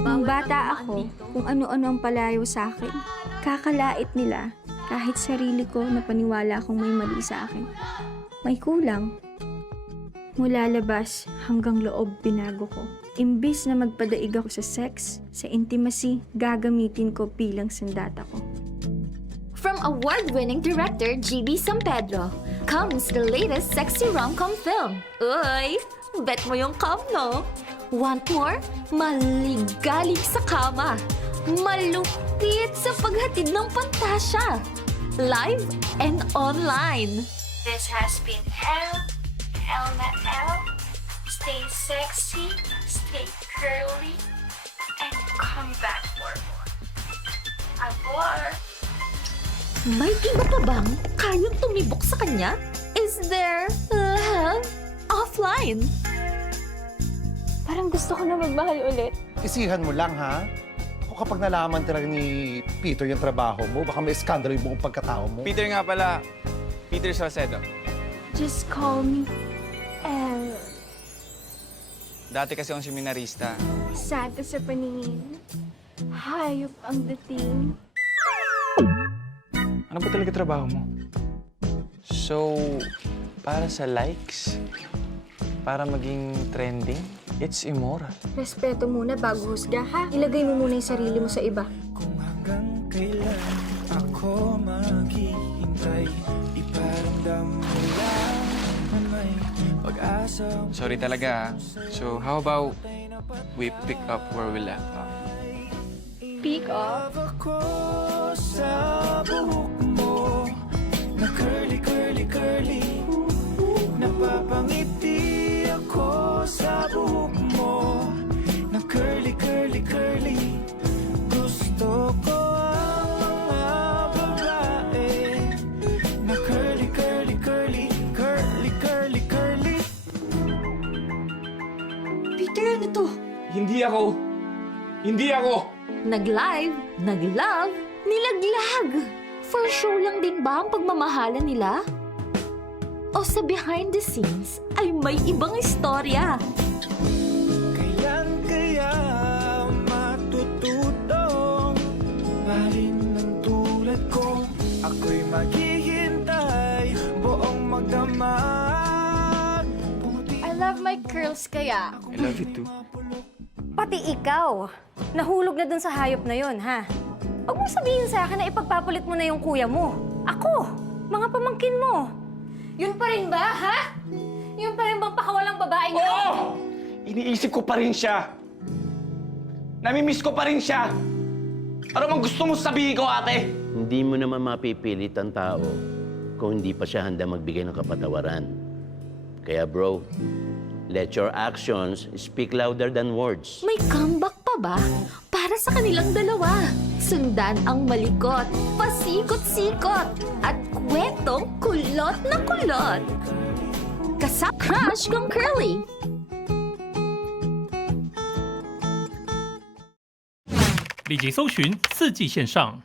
Nung bata ako, kung ano-ano ang palayo sa akin, kakalait nila kahit sarili ko na paniwala kong may mali sa akin. May kulang. Mula labas hanggang loob binago ko. Imbis na magpadaig ako sa sex, sa intimacy, gagamitin ko bilang sandata ko. From award-winning director GB San Pedro comes the latest sexy rom-com film. Uy, bet mo yung cam, no? Want more? Maligalig sa kama. Malupit sa paghatid ng pantasya. Live and online. This has been Elma L. Stay sexy, stay curly, and come back for more. Abor! May iba pa bang kayang tumibok sa kanya? Is there love offline? Parang gusto ko na magmahal ulit. Isihan mo lang, ha? Ako kapag nalaman talaga ni Peter yung trabaho mo, baka may skandalo yung buong pagkatao mo. Peter nga pala. Peter Salcedo. Just call me El. Dati kasi akong seminarista. Sata sa paningin. Hayop ang dating. Ano ba talaga trabaho mo? So, para sa likes? Para maging trending? It's immoral. Respeto muna bago husga, ha? Ilagay mo muna yung sarili mo sa iba. Kung hanggang kailan ako maghihintay, iparamdam mo lang na may pag-asa. Sorry talaga, ah. So, how about we pick up where we left off? Pick up. Ako sa buhok mo na curly, curly, curly. Napapangiti ako sa buhok mo na curly, curly, curly. Gusto ko ang mga babae na curly, curly, curly, curly, curly, curly. Peter, ano to? Hindi ako! Hindi ako! Nag-live, nag-love, nilaglag. For show lang din ba ang pagmamahalan nila? O sa behind the scenes ay may ibang istorya? Kailan kaya matututong mahalin ng tulad ko? Ako'y maghihintay, buong magdamag. I love my curls kaya. I love you too. Pati ikaw, nahulog na dun sa hayop na yun, ha? Huwag mong sabihin sa akin na ipagpapalit mo na yung kuya mo. Ako, mga pamangkin mo. Yun pa rin ba, ha? Yun pa rin bang pakawalang babaeng yun? Oo! Iniisip ko pa rin siya. Namimiss ko pa rin siya. Ano mang gusto mo sabihin ko, ate? Hindi mo naman mapipilit ang tao kung hindi pa siya handa magbigay ng kapatawaran. Kaya bro, let your actions speak louder than words. May comeback pa ba para sa kanilang dalawa? Sundan ang malikot, pasikot-sikot, at kwentong kulot na kulot. Kasa-crush kong Curly. 立即搜寻4G线上